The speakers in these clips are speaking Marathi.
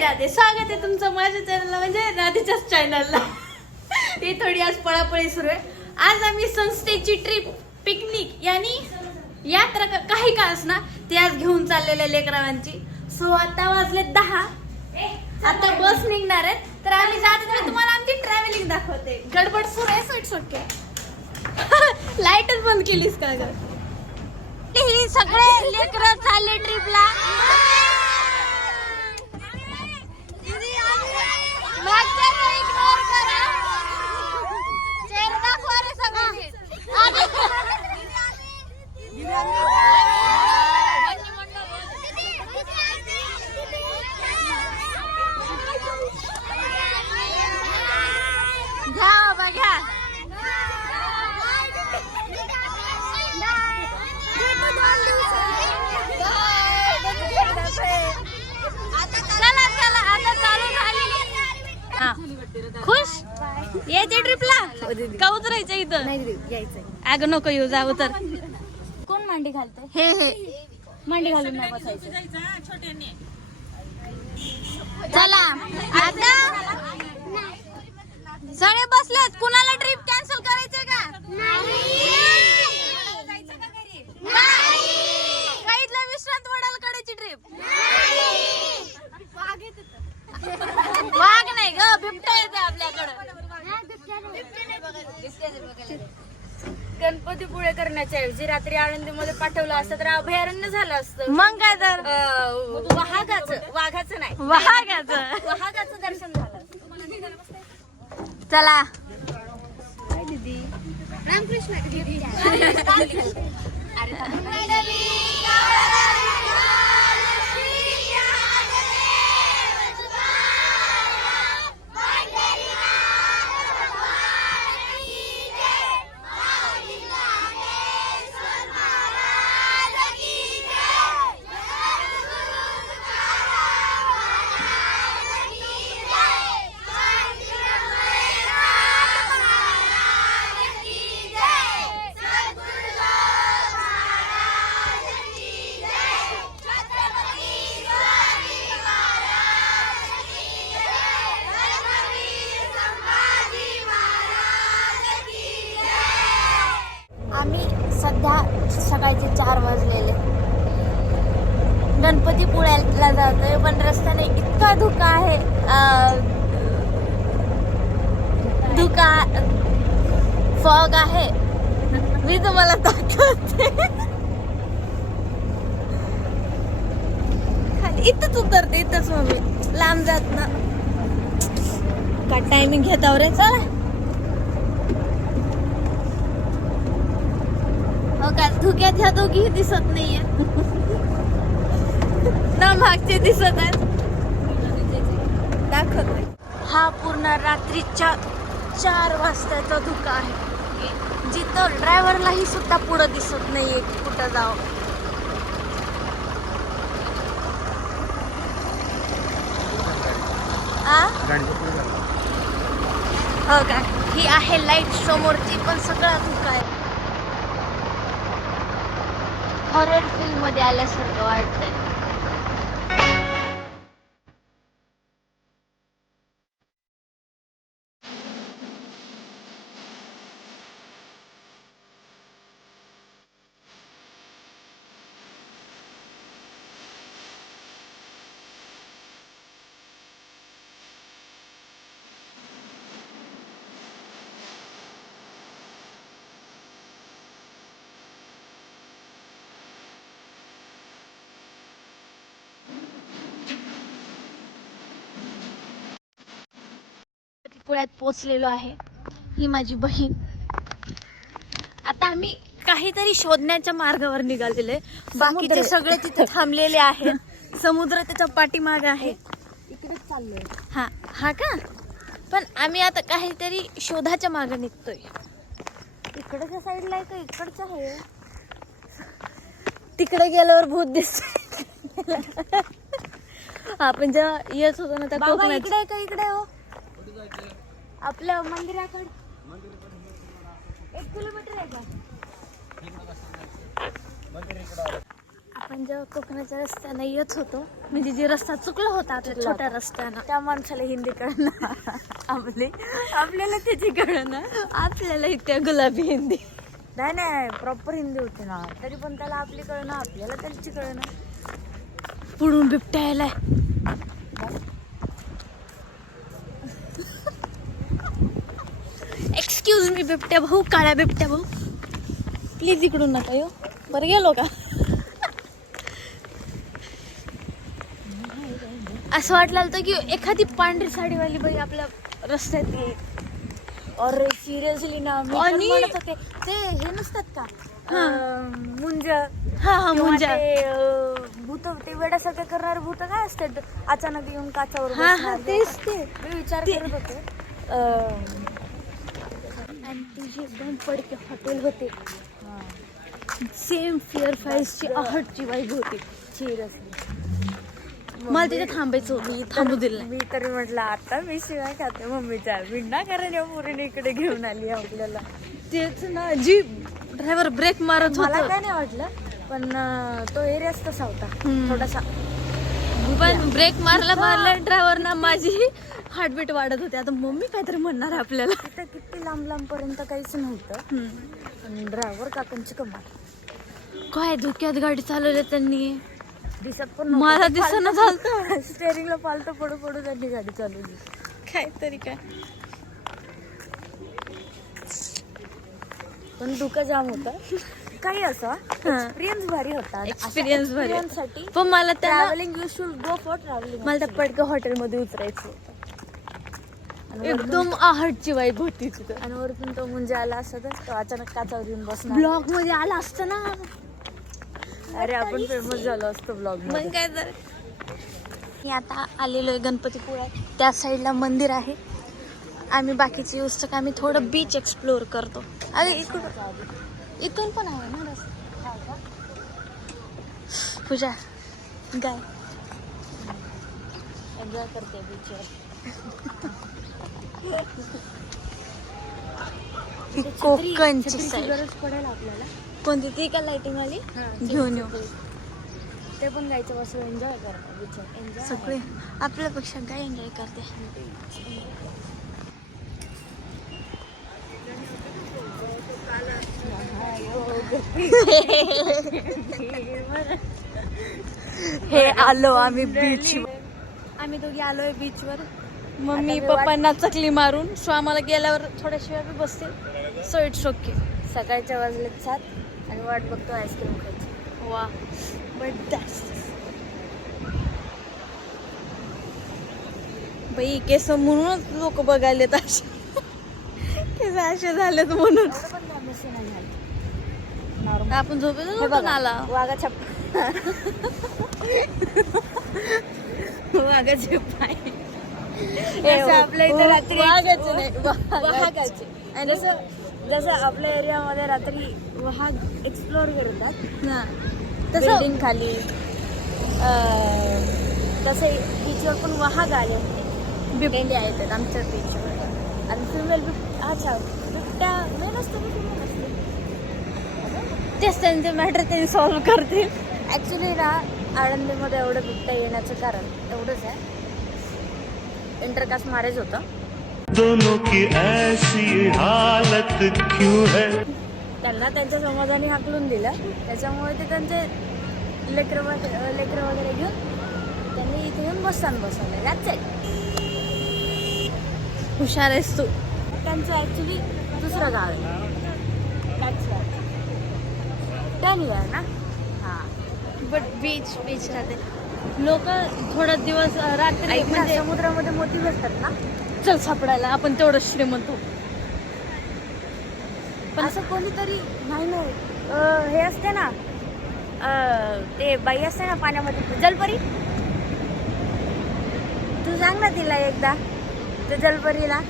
राधे, स्वागत आहे तुमचं माझ्या चॅनलला, म्हणजे राधेच्याच चॅनलला. ही थोडी आज पळापळी सुरू आहे. आज आम्ही संस्थेची ट्रिप, पिकनिक यानी यात्रा काही का असना ती आज घेऊन चाललेल्या लेकरांची. सो आता वाजले 10. आता बस निघणार आहेत, तर आम्ही जाते तुम्हाला आमची ट्रॅव्हलिंग दाखवते. गडबड सुरू आहे, सुटके. लाईटच बंद केलीस का ग? ही सगळे लेकरं चालले ट्रिपला. घ्या बघा, चला चला आता चालू झाली. खुश यायचे ट्रिपला का उतरायचं इथं? अगं नको येऊ, जा उतर. कोण मांडी घालते? हे मांडी घालून नाही बसायचं. चला आता सगळे बसलेत. कुणाला ट्रिप कॅन्सल करायचंय का? काहीतला विश्रांत वडाल कडेची ट्रिप. वाघ नाही ग, बिबट्या येते आपल्याकडं. गणपतीपुळे करण्याच्या ऐवजी रात्री आळंदीमध्ये पाठवलं असतं तर अभयारण्य झालं असतं. मग काय तर वाघाचं नाही, वाघाचं दर्शन झालं. चला रामकृष्ण. आम्ही सध्या सकाळचे 4 वाजलेले गणपतीपुळ्याला जातोय, पण रस्त्याने इतका धुका आहे. फॉग आहे. मी तुम्हाला दाखवते. खाली इथंच उतरते, इथंच. मम्मी लांब जात ना का टायमिंग घेता रे. चला हो का, धुक्यात ह्या दोघी दिसत नाहीये ना, मागचे दिसत आहेत. दाखवतोय. हा पूर्ण रात्रीच्या 4 वाजताचा धुका आहे, जिथं ड्रायव्हरलाही सुद्धा पुढं दिसत नाहीये की कुठं जावं. हो का, ही आहे लाईट समोरची, पण सगळा धुका आहे. हॉरर फिल्म मध्ये आल्यासारखं वाटतंय. पुण्यात पोचलेलो आहे. ही माझी बहीण. आता आम्ही काहीतरी शोधण्याच्या मार्गावर निघालेले. बाकीचे सगळे तिथे थांबलेले आहेत. समुद्र त्याच्या पाठीमागे आहे. इकडेच चाललोय. हा का, पण आम्ही आता काहीतरी शोधाच्या मागे निघतोय. इकडच्या साईडला आहे का इकडचं आहे? तिकडे गेल्यावर भूत दिसत. आपण जेव्हा येत होतो ना त्या कोकणात. इकडे आहे का इकडे हो? आपल्या मंदिराकडे 1 किलोमीटर आहे का? आपण जेव्हा कोकणाच्या रस्त्यानं येत होतो, म्हणजे जे रस्ता चुकला होता आपल्या छोट्या रस्त्यानं, त्या माणसाला हिंदी कळणार आपल्याला त्याची कळणार. आपल्याला इथे गुलाबी हिंदी. नाही प्रॉपर हिंदी होती ना, तरी पण त्याला आपली कळणार, आपल्याला त्याची कळणार. पुढून बिबट्या यायलाय. एक्सक्यूज मी बिबट्या भाऊ, काळ्या बिबट्या भाऊ, प्लीज इकडून नका येऊ. बरं गेलो का? असं वाटलं होतं की एखादी पांढरी साडीवाली बाई आपल्या रस्त्यात येईल. अरे सिरियसली ना, मी पण म्हणत होते ते हे नसतात का मुंज, हा म्हणजे भूत, ते वेड्यासारखं करणारे भूत काय असतात अचानक येऊन काचावर हा बसणार. तेच ते. मी विचार करत होते आणि तुझे एकदम पडके हॉटेल होते, सेम फिअर फाईल्सची आहटची वाईब होती. सिरियसली मला तिथे थांबायचं होतं, मी थांबू दिलं नाही. मी तरी म्हटलं आता मी शिवाय खाते मम्मीच्या, विनाकारण या पोरीने इकडे घेऊन आली आपल्याला. तेच ना, जी ड्रायव्हर ब्रेक मारत मला होता, काय नाही वाटलं, पण तो एरियाच तसा होता थोडासा. पण ब्रेक मारला ड्रायव्हर ना, माझी हार्टबीट वाढत होती. आता मम्मी काहीतरी म्हणणार आहे आपल्याला. तिथं किती लांब लांब पर्यंत काहीच नव्हतं, पण ड्रायव्हर काकांची कमाल. काय धोक्यात गाडी चालवली त्यांनी, दिसत पण मला दिसणं झालं. स्टेअरिंगला पालतं पडू पडू त्यांनी गाडी चालवली. काहीतरी काय. पण धुकं जाम होतं. काही असं एक्सपिरियन्स भारी होता. एक्सपिरियन्स भारी. साठी पण मला त्या travelling you should go for travelling. मला त्या पडक्या हॉटेलमध्ये उतरायचं होतं. एकदम आहटची वाईब होती तिथं. आणि वरतून तो म्हणजे आला असता तर तो अचानक काचावर येऊन बसणार. ब्लॉग मध्ये आला असतं ना. अरे आपण फेमस झालो असतो ब्लॉग मध्ये. मग काय तर. मी आता आलेलो आहे गणपतीपुळ्यात, त्या साईडला मंदिर आहे. आम्ही बाकीची युज तर आम्ही थोडं बीच एक्सप्लोअर करतो. अरे इकडून पण आहे ना रस्ता. पूजा गाय एन्जॉय करते बीचवर. कोकणची साईड गरज पडेल आपल्याला. कोणती ती का लाइटिंग आली घेऊन येऊ. ते पण गायचं बस एन्जॉय करतो बीचवर. एन्जॉय सगळे आपल्यापेक्षा गाय एन्जॉय करते. हे आलो आम्ही बीचवर. आम्ही दोघी आलोय बीचवर. मम्मी पप्पांना चकली मारून, सो आम्हाला गेल्यावर थोड्या शिवाय बी बसतील. So it's okay. सकाळच्या वाजलेत 7 आणि वाट बघतो आईस्क्रीम खायची. वा बट दॅट्स बाई, केस म्हणूनच लोक बघायला येत असे. केस असे झालेत म्हणून. एवढं पण घामेसे नाही झाले. नॉर्मल. आपण झोपेतून आला. वाघा छाप. वाघाचे पाय. जसं आपल्या इथे रात्री वाघाचे नाही, वाघाचे. आणि जसं आपल्या एरियामध्ये रात्री वाघ एक्सप्लोअर करतात हा. तसं बिल्डिंग खाली, तसे बीचवर पण वाघ आले होते. बिबटे आहेत आमच्या बीचवर. आणि फिमेल अच्छा बिबट्या मेन असतो की फिमेल असते? तेच त्यांचे मॅटर त्यांनी सॉल्व्ह करतील. ॲक्च्युली ना आळंदीमध्ये एवढं बिबट्या येण्याचं कारण एवढंच आहे, इंटरकास्ट मॅरेज होतं. दोनों की ऐसी हालत क्यों है. त्यांना त्यांच्या समाजाने हाकलून दिलं, त्याच्यामुळे ते त्यांचे लेकरं वगैरे घेऊन त्यांनी इथे येऊन बसवलं. याच आहे हुशार आहेस तू. त्यांचं ॲक्च्युली दुसरं गाव आहे. टर्न आहे ना. हां बट बीच राहते लोक थोडा दिवस रात्री म्हणजे समुद्रामध्ये मोती भेटतात ना. चल सापडायला आपण तेवढं श्रीमंत होतो. पण असं कोणीतरी नाही हे असते ना, ते बाई असते ना पाण्यामध्ये, जलपरी. तू सांग ना तिला एकदा, ते जलपरीला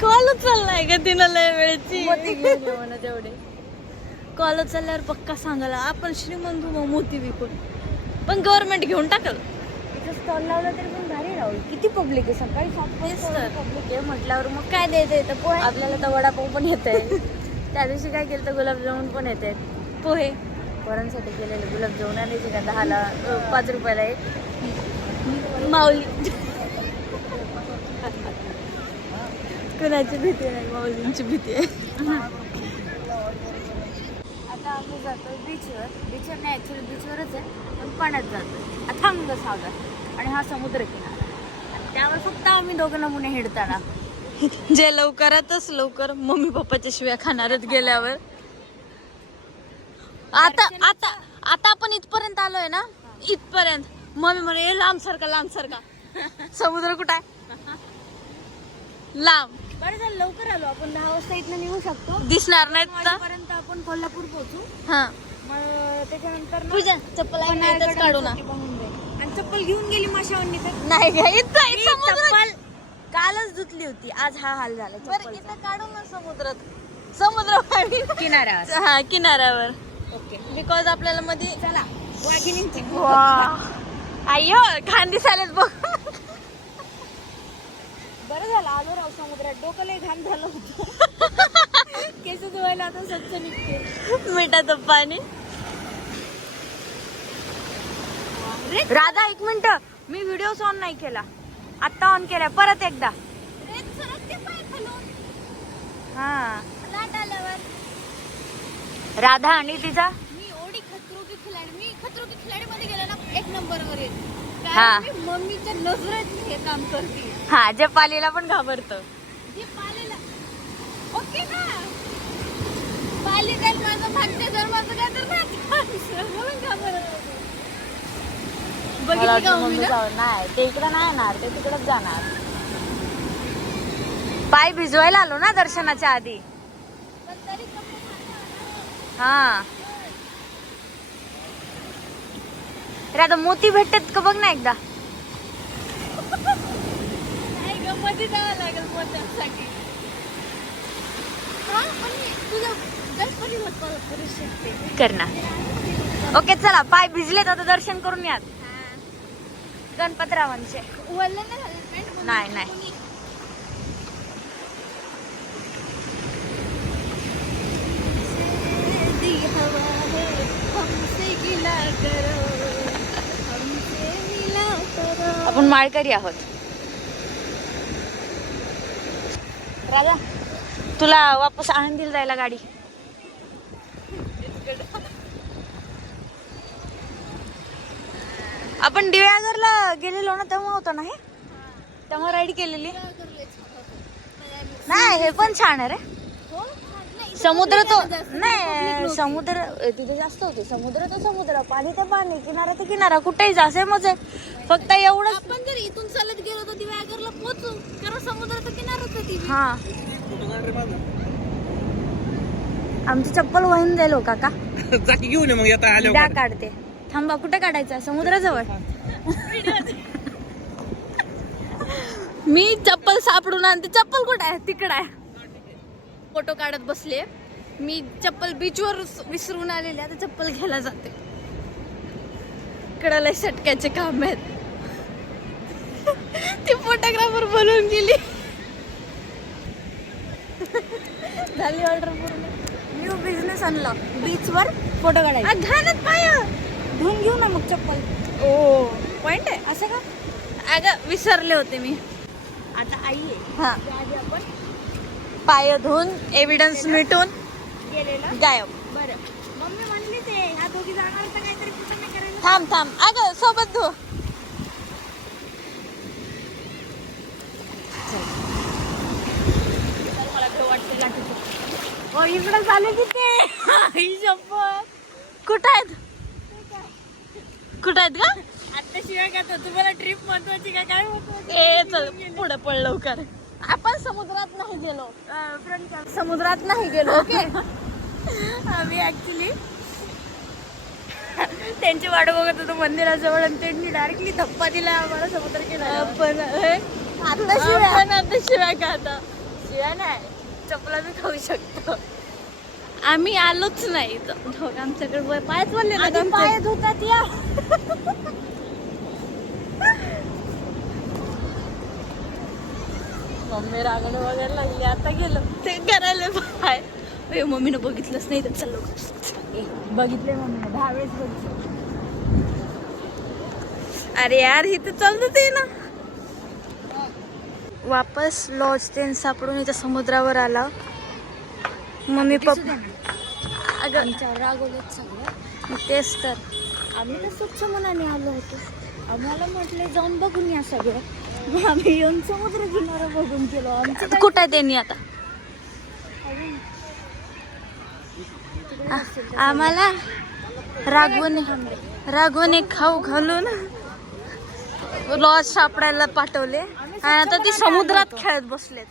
कॉल चाललाय का तिनं लय वेळची. मोती घेऊन ये म्हणा तेवढे. कॉल चालल्यावर पक्का सांगायला आपण श्रीमंत मग मोती विकून. पण गव्हर्नमेंट घेऊन टाकल. इथं स्टॉल लावला तरी पण भारी राहू. किती पब्लिक आहे सकाळी 7 पब्लिक आहे म्हटल्यावर मग काय द्यायचं येतं. पोहे आपल्याला तर वडापाव पण येत आहे. त्या दिवशी काय केलं तर गुलाबजामुन पण येत आहेत. पोहे पोरांसाठी केलेले गुलाबजामुन आणायचे का 10ला 5 रुपयाला एक. माऊली कुणाची भीती नाही, माऊलींची भीती आहे. आता आम्ही जातो बीचवर. बीचवर नाही, ॲक्च्युली बीचवरच आहे, पण पाण्यात जातो. अथांग सागर आणि हा समुद्र किनारा. आणि त्यावर फक्त आम्ही दोघं नमुने हिडताना. जे लवकरातच लवकर मम्मी पप्पाच्या शिव्या खाणारच गेल्यावर. आता आता आता आपण इथपर्यंत आलोय ना, इथपर्यंत मम्मी म्हणे लांब सारखा समुद्र कुठं आहे लांब. बरं झालं लवकर आलो आपण. 10 वाजता इथनं निघू शकतो. दिसणार नाहीत तर. पर्यंत आपण कोल्हापूर पोहोचू. हा मग त्याच्यानंतर ना पूजा चप्पल आहे ना, इथंच काढू ना. आणि चप्पल घेऊन गेली माशावरनी तर. नाही घ्या इथं ही समुद्र. चप्पल कालच धुतली होती, आज हा हाल झाला बरं चप्पलचा. इथं काढू ना समुद्र किनाऱ्यावर. हा किनाऱ्यावर. ओके बिकॉज आपल्याला मध्ये चला वाघिणींची. अय्यो घाण दिसायलेत बघ. बरं झालं आलो राव समुद्रात. डोकं लय घाण झालं होतं. केस धुवायला आता स्वच्छ निघते. मिठाचं पाणी. Radha 1 minute, me video on नाही केला, आता ऑन केलाय. परत एकदा. हा राधा आणि तिचा मी ओडी खतरो की खिलाडी. मी खतरो की खिलाडी मध्ये गेला ना 1 नंबरवर येईल. हा. कारण मी मम्मीच्या नजरेत हे काम करते. हा जे पालीला पण घाबरत. जे पालेला ओके ना, पाली काय माझं भागते जर माझं काय तर म्हणून घाबरत होते. बघितली का मम्मी ना? नाही ते इकडे नाही येणार, ते तिकडेच जाणार. पाय भिजवायला आलो ना दर्शनाच्या आधी. पण तरी कपडे घालणार. हा राधा मोती भेटतात का बघ ना एकदा. नाही ग, मध्ये जावं लागेल मोत्यांसाठी. हा पण मी तुझं गणपती बाप्पाला करू शकते. कर ना. ओके चला, पाय भिजलेत आता दर्शन करून यात गणपतरावांचे. वल्ल नाही झालं पॅन्ट मम्मी. नाही, नाही. कोणी- दी हवा है, हमसे गिला करो, हमसे मिला करो. आपण माळकरी आहोत. राजा तुला वापस आळंदीला जायला गाडी. आपण दिव्यागरला गेलेलो ना तेव्हा होतो ना हे, तेव्हा राईड केलेली. नाही हे पण छान आहे रे. हो? नाही, इथं समुद्र तो public जास्त, नाही public नव्हती. समुद्र तिथे जास्त होते. समुद्र तो समुद्र, पाणी तर पाणी, किनारा तर किनारा, कुठेही जा सेमच आहे. फक्त एवढंच. आपण जर इथून चालत गेलो तर दिव्यागरला पोहोचू, कारण समुद्राचा किनाराच आहे ती. हा आमची चप्पल वाहून जाईल हो काका. जाकी घेऊन ये मग आता आल्यावर द्या काढते. थांबा कुठे काढायचं, समुद्राजवळ. मी चप्पल सापडून आणते. चप्पल कुठे आहे? तिकडे आहे. फोटो काढत बसले. मी चप्पल बीचवर विसरून आलेले, आता चप्पल घ्यायला जाते. इकडं लय सटक्याचे काम आहेत. ती फोटोग्राफर बोलून गेली. झाली ऑर्डर पूर्ण. न्यू बिझनेस आणला, बीचवर फोटो काढायचा. घालत पाय. धुवून घेऊ ना मग चप्पल. ओ पॉइंट आहे. असं का? अगं विसरले होते मी. आता आई आहे. हा त्याआधी आपण पाय धुवून एव्हिडन्स मिटून गेलेलं गायब. बरं. मम्मी म्हणली ते ह्या दोघी जाणार तर काहीतरी कुठं नाही करायला. थांब अगं सोबत धु. मला भेव वाटते लाठीची. हो इकडे झाले की ते. आई शपथ. कुठं आहेत का? आता शिवाय का तुम्हाला ट्रिप महत्वाची का काय महत्वाची? ए चल पुढे पळ लवकर. आपण समुद्रात नाही गेलो. फ्रंट समुद्रात नाही गेलो. ओके. आम्ही ऍक्च्युली त्यांची वाट बघत होतो मंदिराजवळ आणि त्यांनी डायरेक्टली धप्पा दिला आम्हाला समुद्र किनाऱ्यावर. आपण आता शिवाय का आता शिवाय नाही, चपला बी खाऊ शकतो. आम्ही आलोच नाही इथं. ढोक आमच्याकडे पायच बोलले ना आधी पाय धुतात या. मम्मी रागाने वगैरे लागली. आता गेलो ते करायला पाय मम्मीनं बघितलंच नाही तर चल बघितले मम्मी 10 वेळेस बघितलं. अरे यार इथं चालत आहे ना. वापस लॉज ते सापडून इथं समुद्रावर आला. मम्मी पप्पा अगं आमच्यावर रागवलेत सगळं. तेच तर. आम्ही तर स्वच्छ मनाने आलो होतो. आम्हाला म्हटले जाऊन बघून या सगळं. मग आम्ही येऊन समुद्र किनारा बघून गेलो. आमचं काय कुठं आहे त्यांनी आता आम्हाला रागवणे खाऊ घालून लॉज सापडायला पाठवले आणि आता ती समुद्रात खेळत बसलेत.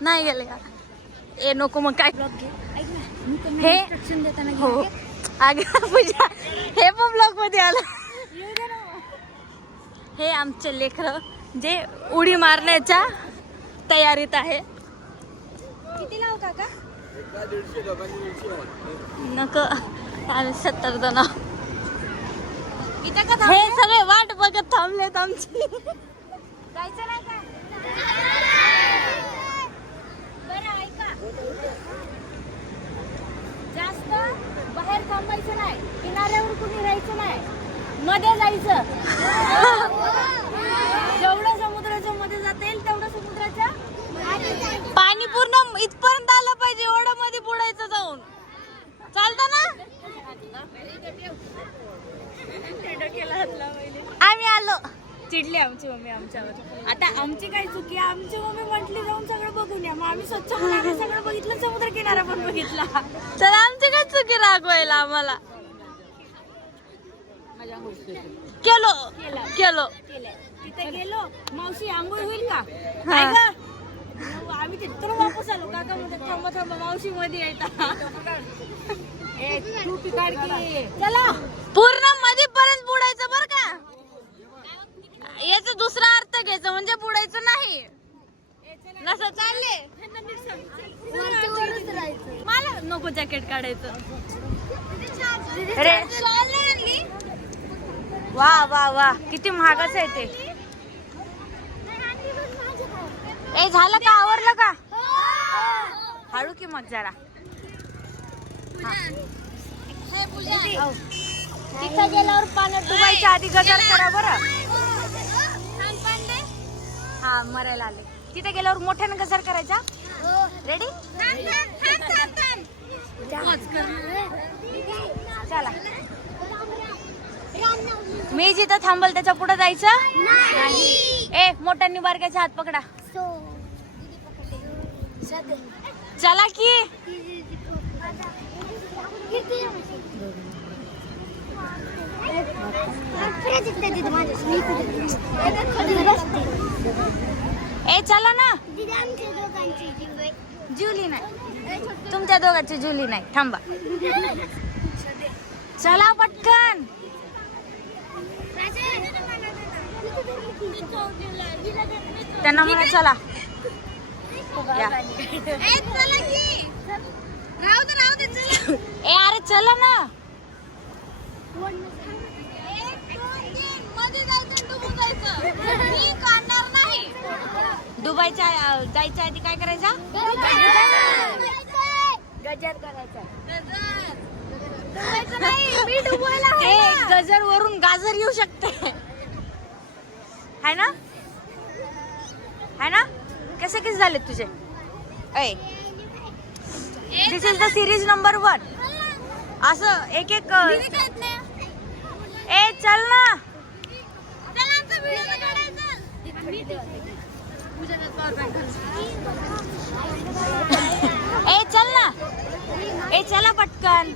नाही गेले का ए नको मग काय हे इंस्ट्रक्शन देताना हो अगं पूजा हे पण ब्लॉग मध्ये आलं. हे आमचे लेकरं जे उडी मारण्याच्या तयारीत आहे. किती लाव काका? नको आम्ही 70 जण. इथं का हे सगळे वाट बघत थांबलेत आमची. जायचं नाही का? बरं ऐका, जास्त बाहेर थांबायचं नाही, किनाऱ्यावर कुणी राहायचं नाही, मध्ये जायचं. जेवढं समुद्राच्या मध्ये जाता येईल तेवढं समुद्राच्या पाणी पूर्ण इथपर्यंत आलं पाहिजे एवढं मध्ये बुडायचं जाऊन. चालतं ना. आम्ही आलो. चिडली आमची मम्मी आमच्यावर. आता आमची काय चुकी आहे? आमची मम्मी म्हटली जाऊन सगळं बघून या. मग आम्ही स्वच्छ मनाने सगळं बघितलं, समुद्र किनारा पण बघितला. तर आमची काय चुकी रागवायला आम्हाला. केलो तिथे गेलो, मावशी आंघोळ होईल का? काय गं? आम्ही तिथून वापस आलो. काका मध्ये थांबा थांबा मावशी मध्ये येतात. चला पूर्ण मध्ये पर्यंत बुडायचं बर का. याचा दुसरा अर्थ घ्यायचा म्हणजे बुडायचं नाही. नसं चालले मला नको जॅकेट काढायचं. अरे वा वा वा किती महागच आहे ते. ए झालं का आवरलं का? हळू की मग जरा. तिथे गेल्यावर पाण्यात डुबायच्या आधी गजर करा बरं. हा मरायला आले. तिथे गेल्यावर मोठ्यानं गजर करायचा. रेडी चला. मी जिथं थांबल त्याच्या पुढे जायचं नाही. ए मोठ्यांनी बारक्याचा हात पकडा. चला की. ए चला ना. जुली नाही तुमच्या दोघांची जुली नाही. थांबा चला पटकन. त्यांना म्हणा चला या. ए अरे चला ना. डुबायच्या जायच्या आधी काय करायचं? गजर करायचा. गजर वरून गाजर येऊ शकते. है ना कसे झाले तुझे? दिस इज द सिरीज नंबर 1. असं एक एक ए चल ना. ए चल ना. ए चला पटकन.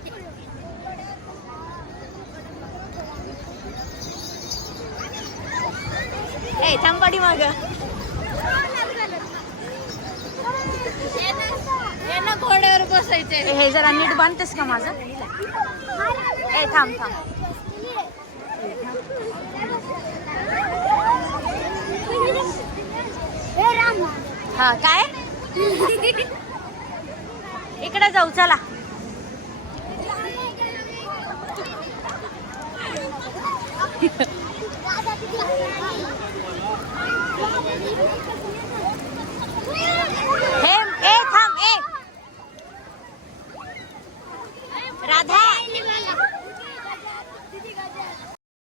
ए थांबाडी माग. घोड्यावर बसायचे. हे जरा नीट बांधतेस का माझं? ए थांब. हा काय इकडे जाऊ चला.